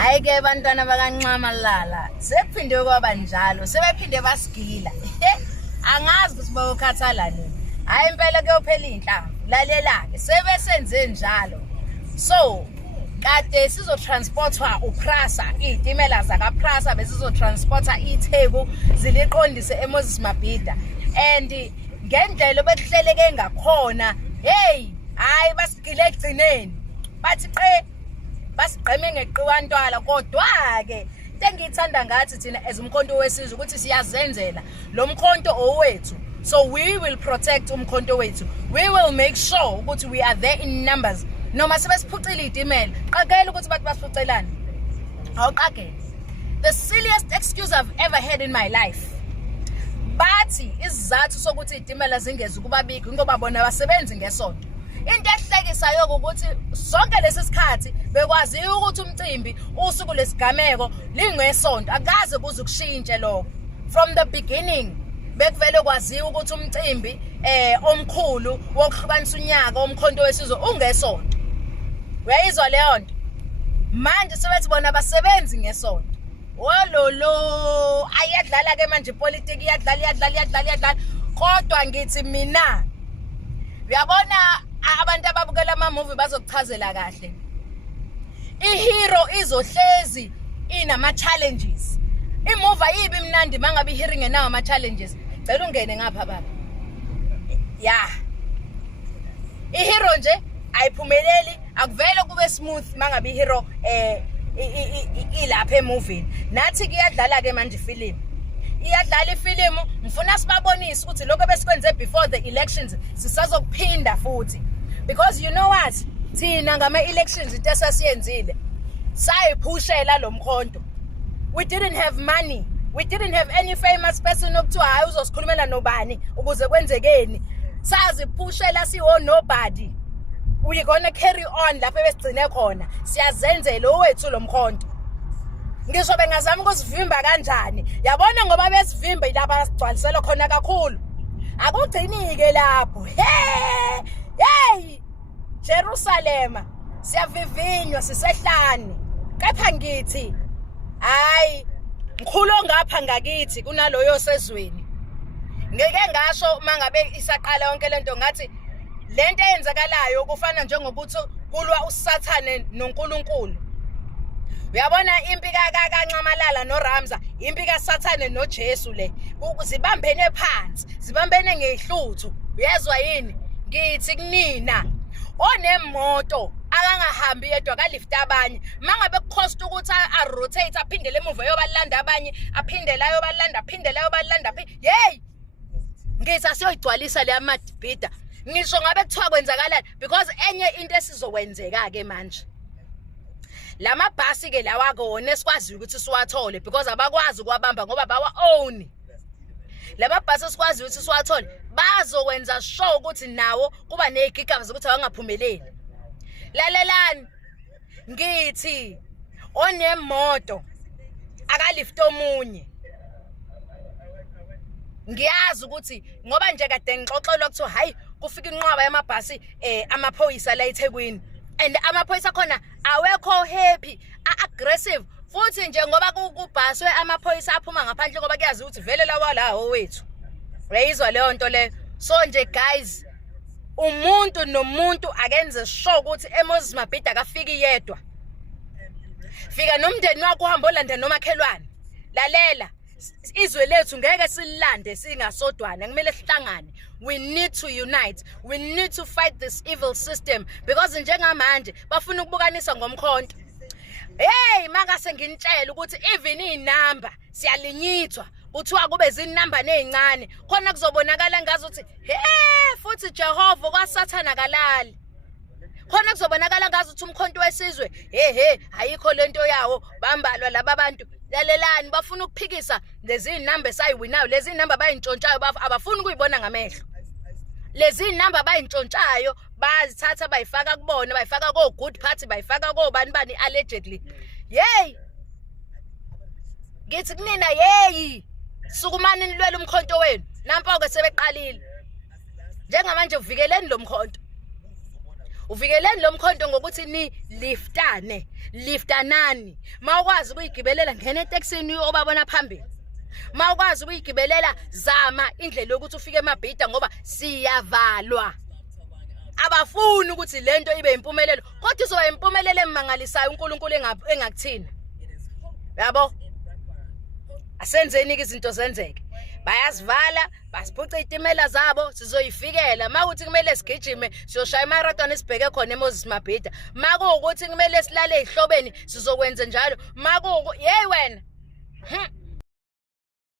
Hayi ke bantwana bakancama lala sekuphinde kwaba njalo sebephinde basigila angazi ukuthi bawukhathala nini hayi impela kuyophela inhlamvu lalela ke sebesenze njalo so kade sizotransportwa uPrasa izitimela zakaPrasa besizotransporta iTheku ziliqondise eMoses Mabhida and ngendlela bekuhleleke ngakhona hey hayi basigile egcineni bathi basigqeme ngeqiwantwala kodwa ke engithanda ngathi thina ezimkhonto wesizwe ukuthi siyazenzela lo mkhonto owethu so we will protect umkhonto wethu we will make sure ukuthi we are there in numbers noma sebesiphucile izitimela qakela ukuthi bathi basiphucelane awuqakele the silliest excuse I've ever had in my life bathi isizathu sokuthi izitimela zingezi kuba bikho ngoba bona basebenzi ngesonto into ehlekisayo ukuthi sonke lesi sikhathi bekwazi ukuthi umcimbi usuku lesigameko lingwesonto akaze kuze kushintshe lokho from the beginning bekuvele kwaziwa ukuthi umcimbi omkhulu wokuhlukanisa unyaka omkhonto wesizwe ungesonto uyayizwa leyo nto manje sebethi bona basebenzi ngesonto wololo ayadlala ke manje politics iyadlala kodwa ngithi mina uyabona abantu ababukela ama movie bazokuchazela kahle ihero izohlezi inama challenges imovie ayibi mnandi mangabe ihearing enawo ama challenges cela ungene ngapha baba ya ihero nje ayiphumeleli akuvele kube smooth mangabe ihero ilapha emovie nathi kuyadlala ke manje film iyadlala ifilimu ngifuna sibabonise ukuthi lokho besikwenze before the elections sisazokuphinda futhi because you know what thina ngama elections into esasiyenzile sayiphushela lo mkhonto we didn't have money we didn't have any famous person okuthiwa hayi uzosikhulumela nobani ukuze kwenzekeni saziphushela siwo nobody we gonna carry on lapho besigcine khona siyazenzela owethu lo mkhonto ngisho bengazama ukusivimba kanjani yabona ngoba besivimba ilapha basigcwalisela khona kakhulu akugcinike lapho hey Jerusalem siyavivinywa sisehlani kepha ngithi hayi mkhulu ngapha ngakithi kunaloyo sezweni ngeke ngasho mangabe isaqala yonke lento ngathi lento eyenzakalayo kufana njengokuthi kulwa usathane noNkulunkulu uyabona impi kaNcamalala noRamza impi kaSathane noJesu le zibambene phansi zibambene ngehluthu uyezwa yini ngithi kunina onemoto akangahambi yedwa kalifta abanye mangabe kucost ukuthi a rotate aphindele emuva yobalanda abanye aphindela yobalanda aphindela yobalanda hey ngithi asiyoyigcwalisa le amadibhida ngisho ngabe kuthiwa kwenzakalani because enye into esizokwenzeka ke manje lamabhasi ke lawa kona esikwazi ukuthi siwathole because abakwazi kwabamba ngoba bawa own lamabhasi esikwazi ukuthi siwathole bazokwenza show ukuthi nawo kuba negigaba ukuthi awangaphumeleli lalelani ngithi onemoto akalifta omunye ngiyazi ukuthi ngoba nje kade ngixoxelwa ukuthi hayi kufika inqwaba yamabhasi amaphoyisa la eThekwini and amaphoyisa khona awekho happy aggressive futhi nje ngoba kubhaswe amaphoyisa aphuma ngaphandle ngoba kuyazi ukuthi vele lawa lawo wethu uyayizwa leyo nto le so nje guys umuntu nomuntu akenze show ukuthi eMoses Mabhida akafiki yedwa fika nomndeni wakho uhamba olanda nomakhelwane lalela izwe lethu ngeke silande singasodwana kumele sihlangane we need to unite we need to fight this evil system because njengamanje bafuna ukubukanisa ngomkhonto hey mangase nginitshela ukuthi even inamba siyalinyithwa kuthiwa kube zinamba nezincane khona kuzobonakala ngazi ukuthi futhi Jehova kwaSathana kalali khona kuzobonakala ngazi ukuthi umkhonto wesizwe ayikho lento yawo bambalwa laba bantu lalelani bafuna ukuphikisa lezi inamba esayiwinayo lezi inamba bayintshontshayo abafuni ukuyibona ngamehlo lezi inamba bayintshontshayo bazithatha bayifaka kubona bayifaka ko good party bayifaka ko bani allegedly ngithi kunina sukumani nilwela umkhonto wenu nampa ke sebeqalile njengamanje uvikeleni lo mkhonto Uvikeleni lo mkhonto ngokuthi ni liftanani. Mawukwazi ukuyigibelela ngene eTaxini obabona phambili. Mawukwazi ukuyigibelela zama indlela yokuthi ufike eMabhida ngoba siyavalwa. Abafuni ukuthi lento ibe impumelelo kodwa izoba impumelelo emangalisayo uNkulunkulu engakuthina. Yabo? Asenzeni izinto zenzeke. Bayasivala, basiphuca izitimela zabo, sizoyifikela. Makuthi kumele sigijime, siyoshaya imarathon sibheke khona eMoses Mabhida. Makuwukuthi kumele silale ezihlobeni, sizokwenza njalo. Hey wena.